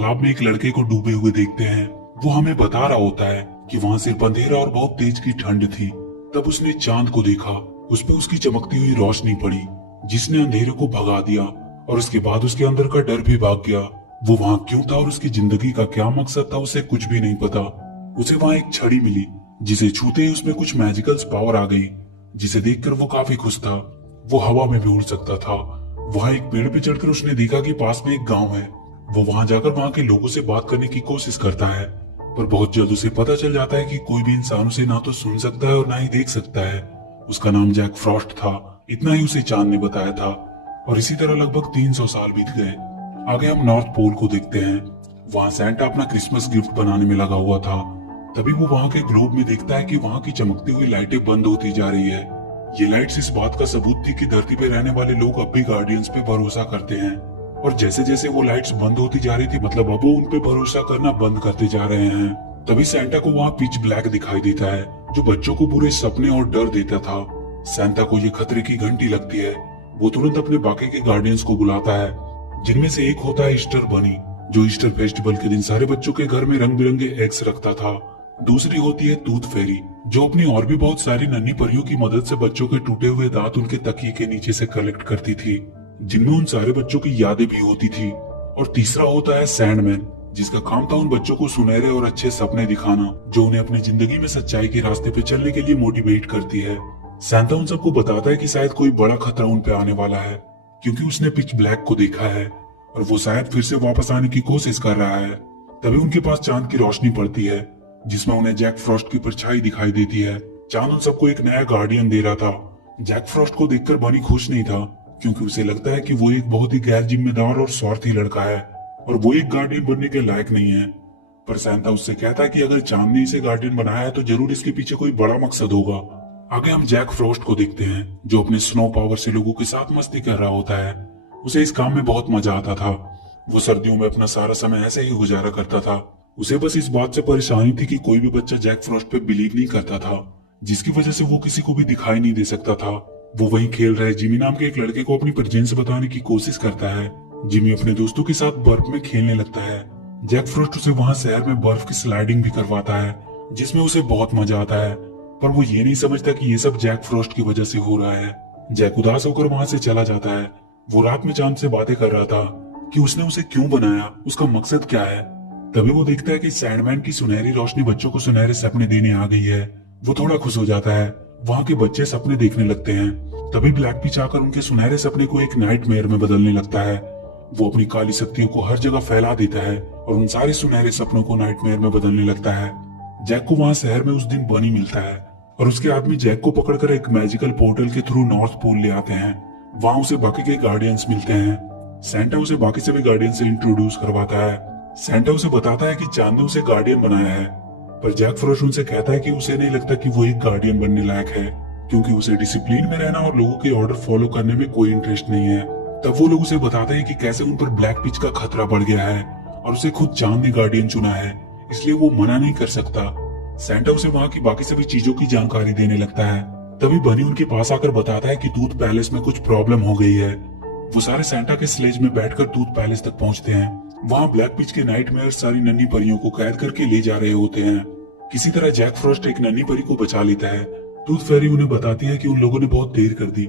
तालाब में एक लड़के को डूबे हुए देखते हैं। वो हमें बता रहा होता है कि वहाँ सिर्फ अंधेरा और बहुत तेज की ठंड थी। तब उसने चांद को देखा, उस पे उसकी चमकती हुई रोशनी पड़ी जिसने अंधेरे को भगा दिया और उसके बाद उसके अंदर का डर भी भाग गया। वो वहाँ क्यों था और उसकी जिंदगी का क्या मकसद था उसे कुछ भी नहीं पता। उसे वहाँ एक छड़ी मिली जिसे छूते ही उसमें कुछ मैजिकल पावर आ गई, जिसे देखकर वो काफी खुश था। वो हवा में भी उड़ सकता था। वहाँ एक पेड़ पे चढ़कर उसने देखा कि पास में एक गांव है। वो वहां जाकर वहां के लोगों से बात करने की कोशिश करता है, पर बहुत जल्द उसे पता चल जाता है कि कोई भी इंसान उसे ना तो सुन सकता है और ना ही देख सकता है। उसका नाम जैक फ्रॉस्ट था, इतना ही उसे चांद ने बताया था। और इसी तरह लगभग 300 साल बीत गए। आगे हम नॉर्थ पोल को देखते हैं। वहाँ सैंटा अपना क्रिसमस गिफ्ट बनाने में लगा हुआ था। तभी वो वहाँ के ग्लोब में देखता है कि वहाँ की चमकती हुई लाइटें बंद होती जा रही है। ये लाइट्स इस बात का सबूत थी कि धरती पे रहने वाले लोग अब भी गार्डियंस पे भरोसा करते हैं। और जैसे जैसे वो लाइट्स बंद होती जा रही थी, मतलब अब वो उन पे भरोसा करना बंद करते जा रहे हैं। तभी सैंटा को वहाँ पिच ब्लैक दिखाई देता है, जो बच्चों को बुरे सपने और डर देता था। सैंटा को ये खतरे की घंटी लगती है। वो तुरंत अपने बाकी के गार्डियंस को बुलाता है, जिनमें से एक होता है ईस्टर बनी, जो ईस्टर फेस्टिवल के दिन सारे बच्चों के घर में रंग बिरंगे एग्स रखता था। दूसरी होती है टूथ फेरी, जो अपनी और भी बहुत सारी नन्ही परियों की मदद से बच्चों के टूटे हुए दांत उनके तकिए के नीचे से कलेक्ट करती थी, जिनमें उन सारे बच्चों की यादें भी होती थी। और तीसरा होता है सैंडमैन, जिसका काम था उन बच्चों को सुनहरे और अच्छे सपने दिखाना, जो उन्हें अपनी जिंदगी में सच्चाई के रास्ते पे चलने के लिए मोटिवेट करती है। सैंटा उन सबको बताता है कि शायद कोई बड़ा खतरा उन पे आने वाला है, क्योंकि उसने पिच ब्लैक को देखा है और वो शायद फिर से वापस आने की कोशिश कर रहा है। तभी उनके पास चांद की रोशनी पड़ती है, जिसमें उन्हें जैक फ्रॉस्ट की परछाई दिखाई देती है। चांद उन सबको एक नया गार्डियन दे रहा था। जैक फ्रॉस्ट को देखकर बनी खुश नहीं था, क्योंकि उसे लगता है कि वो एक बहुत ही गैर जिम्मेदार और स्वार्थी लड़का है और वो एक गार्डियन बनने के लायक नहीं है। पर सैंटा उससे कहता है कि अगर चांद ने इसे गार्डियन बनाया है तो जरूर इसके पीछे कोई बड़ा मकसद होगा। आगे हम जैक फ्रॉस्ट को देखते हैं, जो अपने स्नो पावर से लोगों के साथ मस्ती कर रहा होता है। उसे इस काम में बहुत मजा आता था। वो सर्दियों में अपना सारा समय ऐसे ही गुजारा करता था। उसे बस इस बात से परेशानी थी कि कोई भी बच्चा जैक फ्रॉस्ट पे बिलीव नहीं करता था, जिसकी वजह से वो किसी को भी दिखाई नहीं दे सकता था। वो वहीं खेल रहे जिमी नाम के एक लड़के को अपनी प्रेजेंस बताने की कोशिश करता है। जिमी अपने दोस्तों के साथ बर्फ में खेलने लगता है। जैक फ्रॉस्ट उसे वहां शहर में बर्फ की स्लाइडिंग भी करवाता है, जिसमें उसे बहुत मजा आता है। पर वो ये नहीं समझता कि ये सब जैक फ्रॉस्ट की वजह से हो रहा है। जैक उदास होकर वहां से चला जाता है। वो रात में चांद से बातें कर रहा था कि उसने उसे क्यों बनाया, उसका मकसद क्या है। तभी वो देखता है कि सैंडमैन की सुनहरी रोशनी बच्चों को सुनहरे सपने देने आ गई है। वो थोड़ा खुश हो जाता है। वहाँ के बच्चे सपने देखने लगते हैं। तभी ब्लैक पिच आकर उनके सुनहरे सपने को एक नाइटमेयर में बदलने लगता है। वो अपनी काली शक्तियों को हर जगह फैला देता है और उन सारे सुनहरे सपनों को नाइटमेयर में बदलने लगता है। जैक को वहाँ शहर में उस दिन बनी मिलता है और उसके आदमी जैक को पकड़कर एक मैजिकल पोर्टल के थ्रू नॉर्थ पोल ले आते हैं। वहाँ उसे बाकी के गार्डियंस मिलते हैं। सैंटा उसे बाकी सभी गार्डियन से इंट्रोड्यूस करवाता है। सैंटा उसे बताता है कि चांद ने उसे गार्डियन बनाया है, पर जैक फ्रॉस्ट उनसे कहता है कि उसे नहीं लगता कि वो एक गार्डियन बनने लायक है, क्योंकि उसे डिसिप्लिन में रहना और लोगों के ऑर्डर फॉलो करने में कोई इंटरेस्ट नहीं है। तब वो लोग उसे बताते हैं कि कैसे उन पर ब्लैक पिच का खतरा बढ़ गया है और उसे खुद चांद ने गार्डियन चुना है, इसलिए वो मना नहीं कर सकता। सैंटा उसे वहाँ की बाकी सभी चीजों की जानकारी देने लगता है। तभी बनी उनके पास आकर बताता है कि टूथ पैलेस में कुछ प्रॉब्लम हो गई है। वो सारे सैंटा के स्लेज में बैठकर टूथ पैलेस तक पहुंचते हैं। वहाँ ब्लैक पिच के नाइटमेयर सारी नन्ही परियों को कैद करके ले जा रहे होते हैं। किसी तरह जैक फ्रॉस्ट एक नन्ही परी को बचा लेता है। टूथ फेरी उन्हें बताती है कि उन लोगों ने बहुत देर कर दी।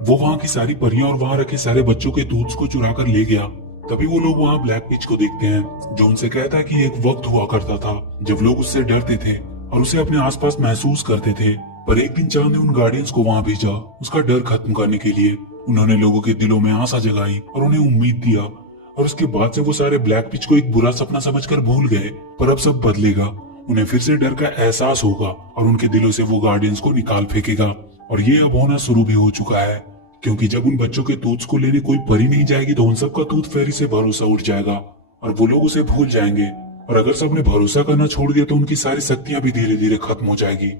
वो वहाँ की सारी परियां और वहाँ रखे सारे बच्चों के टूथ्स को चुरा कर ले गया। तभी वो लोग वहाँ ब्लैक पिच को देखते हैं, जो उनसे कहता है कि एक वक्त हुआ करता था जब लोग उससे डरते थे और उसे अपने आसपास महसूस करते थे। पर एक दिन चांद ने उन गार्डियंस को वहाँ भेजा उसका डर खत्म करने के लिए। उन्होंने लोगों के दिलों में आशा जगाई और उन्हें उम्मीद दिया, और उसके बाद से वो सारे ब्लैक पिच को एक बुरा सपना समझकर भूल गए। पर अब सब बदलेगा। उन्हें फिर से डर का एहसास होगा और उनके दिलों से वो गार्डियंस को निकाल फेंकेगा। और ये अब होना शुरू भी हो चुका है, क्योंकि जब उन बच्चों के टूथ्स को लेने कोई परी नहीं जाएगी तो उन सबका टूथ फेरी से भरोसा उठ जाएगा और वो लोग उसे भूल जाएंगे। और अगर सबने भरोसा करना छोड़ दिया तो उनकी सारी शक्तियां भी धीरे धीरे खत्म हो जाएगी।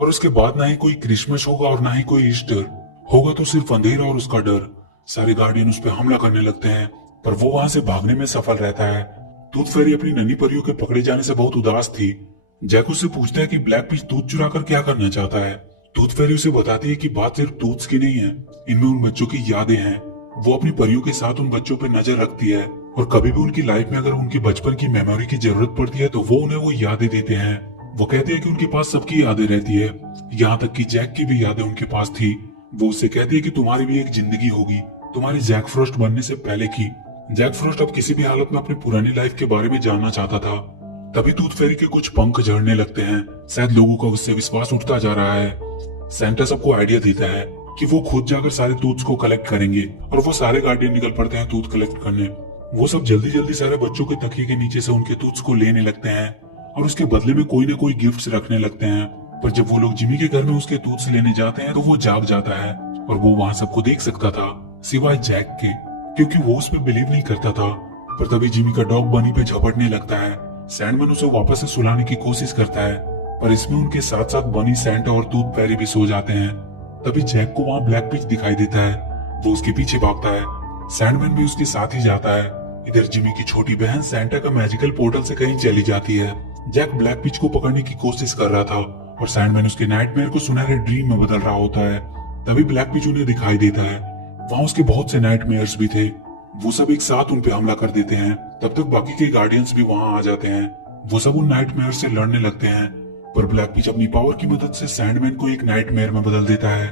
और उसके बाद ना ही कोई क्रिसमस होगा और ना ही कोई ईस्टर होगा, तो सिर्फ अंधेरा और उसका डर। सारे गार्डियन उस पर हमला करने लगते हैं, पर वो वहां से भागने में सफल रहता है। टूथ फेरी अपनी नन्ही परियों के पकड़े जाने से बहुत उदास थी। जैक उससे पूछता है कि ब्लैक पिच टूथ चुरा कर क्या करना चाहता है। टूथ फेरी उसे बताती है कि बात सिर्फ टूथ्स की नहीं है, इनमें उन बच्चों की यादें हैं। वो अपनी परियों के साथ उन बच्चों पर नजर रखती है और कभी भी उनकी लाइफ में अगर उनके बचपन की मेमोरी की जरूरत पड़ती है तो वो उन्हें वो यादें देते हैं। वो कहते हैं कि उनके पास सबकी यादें रहती है, यहाँ तक कि जैक की भी यादें उनके पास थी। वो उससे कहती है कि तुम्हारी भी एक जिंदगी होगी, तुम्हारी जैक फ्रॉस्ट बनने से पहले की। जैक फ्रॉस्ट अब किसी भी हालत में अपनी पुरानी लाइफ के बारे में जानना चाहता था। तभी टूथ फेरी के कुछ पंख झड़ने लगते हैं। शायद लोगों का उससे विश्वास उठता जा रहा है। सेंटा सबको आइडिया देता है कि वो खुद जाकर सारे टूथ्स को कलेक्ट करेंगे और वो सारे गार्डियन निकल पड़ते हैं टूथ कलेक्ट करने। वो सब जल्दी जल्दी सारे बच्चों के तकिए के नीचे से उनके टूथ्स को लेने लगते हैं और उसके बदले में कोई ना कोई गिफ्ट्स रखने लगते हैं। पर जब वो लोग जिमी के घर में उसके टूथ्स लेने जाते हैं तो वो जाग जाता है और वो वहाँ सबको देख सकता था सिवाय जैक के, क्योंकि वो उस पर बिलीव नहीं करता था। पर तभी जिमी का डॉग बनी पे झपटने लगता है। सैंडमैन उसे वापस से सुलाने की कोशिश करता है, पर इसमें उनके साथ साथ बनी, सैंटा और टूथ फेरी भी सो जाते हैं। तभी जैक को वहाँ ब्लैक पिच दिखाई देता है। वो उसके पीछे भागता है। सैंडमैन भी उसके साथ ही जाता है। इधर जिमी की छोटी बहन सैंटा का मैजिकल पोर्टल से कहीं चली जाती है। जैक ब्लैक पिच को पकड़ने की कोशिश कर रहा था और सैंडमैन उसके नाइटमेयर को सुनहरे ड्रीम में बदल रहा होता है। तभी ब्लैक पिच उन्हें दिखाई देता है। वहाँ उसके बहुत से नाइटमेयर्स भी थे। वो सब एक साथ उन पे हमला कर देते हैं। तब तक बाकी के गार्डियंस भी वहाँ आ जाते हैं। वो सब उन नाइटमेयर से लड़ने लगते हैं, पर ब्लैक पिच अपनी पावर की मदद से सैंडमैन को एक नाइटमेयर में बदल देता है।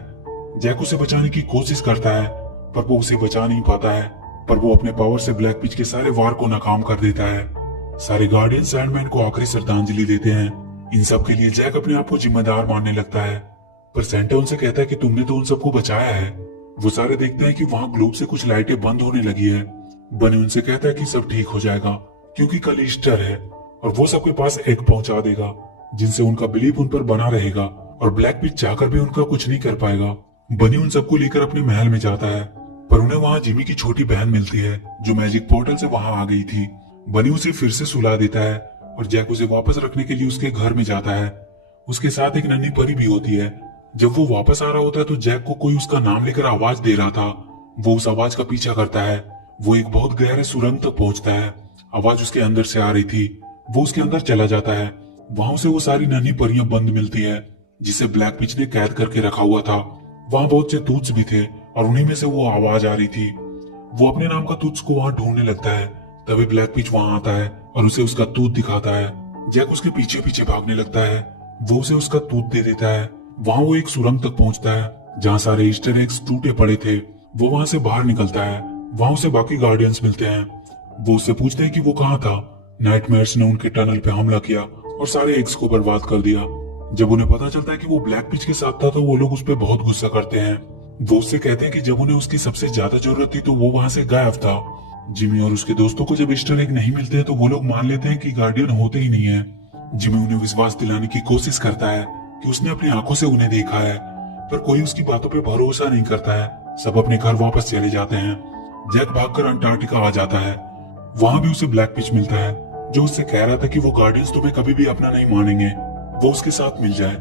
जैक उसे बचाने की कोशिश करता है, पर वो उसे बचा नहीं पाता है। पर वो अपने पावर से ब्लैक पिच के सारे वार को नाकाम कर देता है। सारे गार्डियन सैंडमैन को आखिरी श्रद्धांजलि देते हैं। इन सब के लिए जैक अपने आप को जिम्मेदार मानने लगता है, पर सेंटा उनसे कहता है कि तुमने तो उन सबको बचाया है। वो सारे देखते हैं कि वहाँ ग्लोब से कुछ लाइटें बंद होने लगी है। बनी उनसे कहता है कि सब ठीक हो जाएगा क्योंकि कल ईस्टर है और वो सबके पास एग पहुंचा देगा जिनसे उनका बिलीव उन पर बना रहेगा और ब्लैक पिच चाहकर भी उनका कुछ नहीं कर पाएगा। बनी उन सबको लेकर अपने महल में जाता है, पर उन्हें वहाँ जिमी की छोटी बहन मिलती है जो मैजिक पोर्टल से वहाँ आ गई थी। बनी उसे फिर से सुला देता है और जैक उसे वापस रखने के लिए उसके घर में जाता है। उसके साथ एक नन्ही परी भी होती है। जब वो वापस आ रहा होता है तो जैक को कोई उसका नाम लेकर आवाज दे रहा था। वो उस आवाज का पीछा करता है। वो एक बहुत गहरे सुरंग तक पहुंचता है। आवाज उसके अंदर से आ रही थी। वो उसके अंदर चला जाता है। वहां उसे वो सारी नन्ही परियां बंद मिलती है जिसे ब्लैक पिच ने कैद करके रखा हुआ था। वहां बहुत से टूथ्स भी थे और उन्हीं में से वो आवाज आ रही थी। वो अपने नाम का टूथ्स को वहां ढूंढने लगता है। तभी ब्लैक पिच वहां आता है और उसे उसका टूथ दिखाता है। जैक उसके पीछे पीछे भागने लगता है। वो उसे उसका टूथ दे देता है। वहां वो एक सुरंग तक पहुंचता है जहां सारे ईस्टर एग्स टूटे पड़े थे। वो वहां से बाहर निकलता है। वहां उसे बाकी गार्डियंस मिलते हैं। वो उससे पूछते हैं कि वो कहाँ था। नाइटमेयर्स ने उनके टनल पे हमला किया और सारे एग्स को बर्बाद कर दिया। जब उन्हें पता चलता है कि वो ब्लैक पिच के साथ था तो वो लोग उस पर बहुत गुस्सा करते हैं। वो उससे कहते हैं कि जब उन्हें उसकी सबसे ज्यादा जरूरत थी तो वो वहां से गायब था। जिमी और उसके दोस्तों को जब ईस्टर एग नहीं मिलते तो वो लोग मान लेते हैं कि गार्डियन होते ही नहीं है। जिमी उन्हें विश्वास दिलाने की कोशिश करता है कि उसने अपनी आंखों से उन्हें देखा है, पर कोई उसकी बातों पे भरोसा नहीं करता है। सब अपने घर वापस चले जाते हैं। जैक भागकर अंटार्कटिका आ जाता है। वहां भी उसे ब्लैक पिच मिलता है जो उससे कह रहा था कि वो गार्डियंस तुम्हें कभी भी अपना नहीं मानेंगे। वो उसके साथ मिल जाए।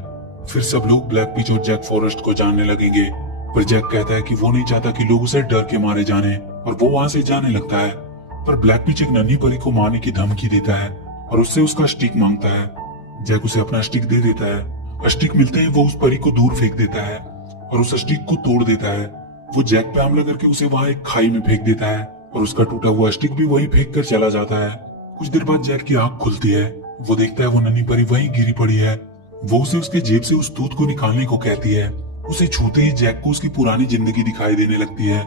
फिर सब लोग ब्लैक पिच और जैक फॉरेस्ट को जानने लगेंगे, पर जैक कहता है कि वो नहीं चाहता कि लोग उसे डर के मारे जाने और वो वहां से जाने लगता है। पर ब्लैक पिच एक नन्ही परी को मारने की धमकी देता है और उससे उसका स्टिक मांगता है। जैक उसे अपना स्टिक दे देता है। स्टिक मिलते ही वो उस परी को दूर फेंक देता है और उस स्टिक को तोड़ देता है। वो जैक पे हमला करके उसे वहां एक खाई में फेंक देता है और उसका टूटा हुआ स्टिक भी वहीं फेंक कर चला जाता है। कुछ देर बाद जैक की आंख खुलती है। वो देखता है वो नन्ही परी वहीं गिरी पड़ी है। वो उसे उसके जेब से उस टूथ को निकालने को कहती है। उसे छूते ही जैक को उसकी पुरानी जिंदगी दिखाई देने लगती है।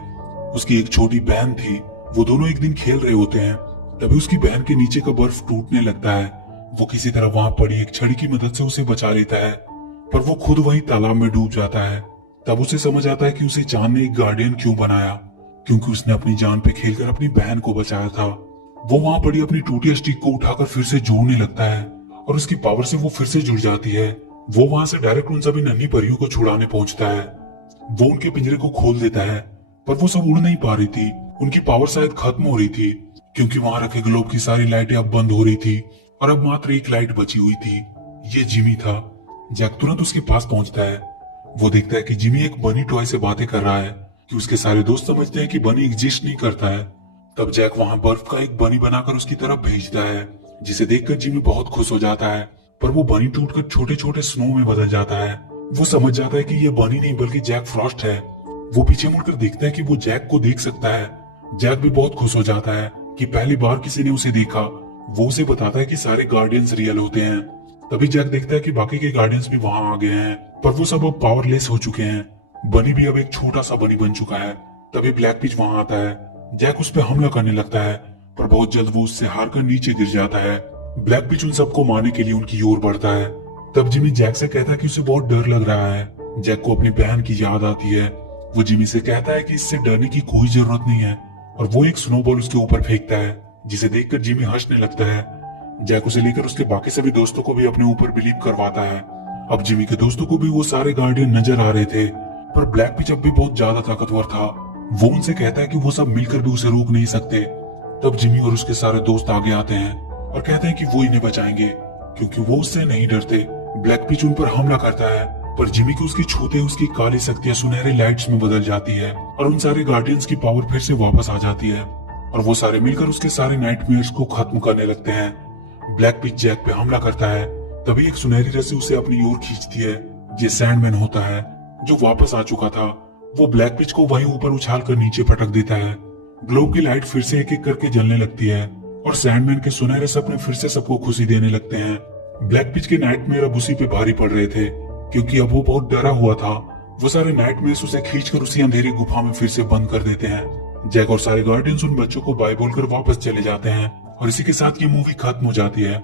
उसकी एक छोटी बहन थी। वो दोनों एक दिन खेल रहे होते हैं। तभी उसकी बहन के नीचे का बर्फ टूटने लगता है। वो किसी तरह वहां पड़ी एक छड़ी की मदद से उसे बचा लेता है, पर वो खुद वहीं तालाब में डूब जाता है। तब उसे समझ आता है कि उसे चांद ने एक गार्डियन क्यों बनाया, क्योंकि उसने अपनी जान पे खेलकर अपनी बहन को बचाया था। वो वहां पड़ी अपनी टूटी स्टिक को उठाकर फिर से जोड़ने लगता है और उसकी पावर से वो फिर से जुड़ जाती है। वो वहां से डायरेक्ट उन सभी नन्ही परियों को छुड़ाने पहुंचता है। वो उनके पिंजरे को खोल देता है, पर वो सब उड़ नहीं पा रही थी। उनकी पावर शायद खत्म हो रही थी, क्योंकि वहां रखे ग्लोब की सारी लाइटें अब बंद हो रही थी और अब मात्र एक लाइट बची हुई थी। ये जिमी था। जैक तुरंत उसके पास पहुंचता है। वो देखता है कि जिमी एक बनी टॉय से बातें कर रहा है कि उसके सारे दोस्त समझते हैं कि बनी एग्जिस्ट नहीं करता है। तब जैक वहां बर्फ का एक बनी बनाकर उसकी तरफ भेजता है, जिसे देखकर जिमी बहुत खुश हो जाता है। पर वो बनी टूटकर छोटे छोटे स्नो में बदल जाता है। वो समझ जाता है कि ये बनी नहीं बल्कि जैक फ्रॉस्ट है। वो पीछे मुड़कर देखता है कि वो जैक को देख सकता है। जैक भी बहुत खुश हो जाता है कि पहली बार किसी ने उसे देखा। वो उसे बताता है कि सारे गार्डियंस रियल होते हैं। तभी जैक देखता है कि बाकी के गार्डियंस भी वहां आ गए हैं, पर वो सब अब पावरलेस हो चुके हैं। बनी भी अब एक छोटा सा बनी बन चुका है। तभी ब्लैक पिच वहां आता है। जैक उस पर हमला करने लगता है, पर बहुत जल्द वो उससे हारकर नीचे गिर जाता है। ब्लैक पिच उन सबको मारने के लिए उनकी ओर बढ़ता है। तब जिमी जैक से कहता है कि उसे बहुत डर लग रहा है। जैक को अपनी बहन की याद आती है। वो जिमी से कहता है कि इससे डरने की कोई जरूरत नहीं है, और वो एक स्नोबॉल उसके ऊपर फेंकता है, जिसे देखकर जिमी हंसने लगता है। जैक उसे लेकर उसके बाकी सभी दोस्तों को भी अपने ऊपर बिलीव करवाता है। अब जिमी के दोस्तों को भी वो सारे गार्डियन नजर आ रहे थे, पर ब्लैक पिच अब भी बहुत ज्यादा ताकतवर था। वो उनसे कहता है कि वो सब मिलकर भी उसे रोक नहीं सकते। तब जिमी और उसके सारे दोस्त आगे आते हैं और कहते हैं कि वो इन्हें बचाएंगे, क्योंकि वो उससे नहीं डरते। ब्लैक पिच उन पर हमला करता है, पर जिमी को उसकी छूते उसकी काली शक्तियां सुनहरे लाइट्स में बदल जाती है और उन सारे गार्डियंस की पावर फिर से वापस आ जाती है, और वो सारे मिलकर उसके सारे नाइटमेयर्स को खत्म करने लगते हैं। ब्लैक पिच जैक पे हमला करता है। तभी एक सुनहरी रस्सी उसे अपनी ओर खींचती है। ये सैंडमैन होता है, जो वापस आ चुका था। वो ब्लैक पिच को वहीं ऊपर उछाल कर नीचे पटक देता है। ग्लोब की लाइट फिर से एक एक करके जलने लगती है, और सैंडमैन के सुनहरे सपने फिर से सबको खुशी देने लगते हैं। ब्लैक पिच के नाइटमेयर अब उसी पे भारी पड़ रहे थे, क्योंकि अब वो बहुत डरा हुआ था। वो सारे नाइटमेयर्स उसे खींचकर उसी अंधेरी गुफा में फिर से बंद कर देते हैं। जैक और सारे गार्डियंस उन बच्चों को बाय बोलकर वापस चले जाते हैं, और इसी के साथ ये मूवी खत्म हो जाती है।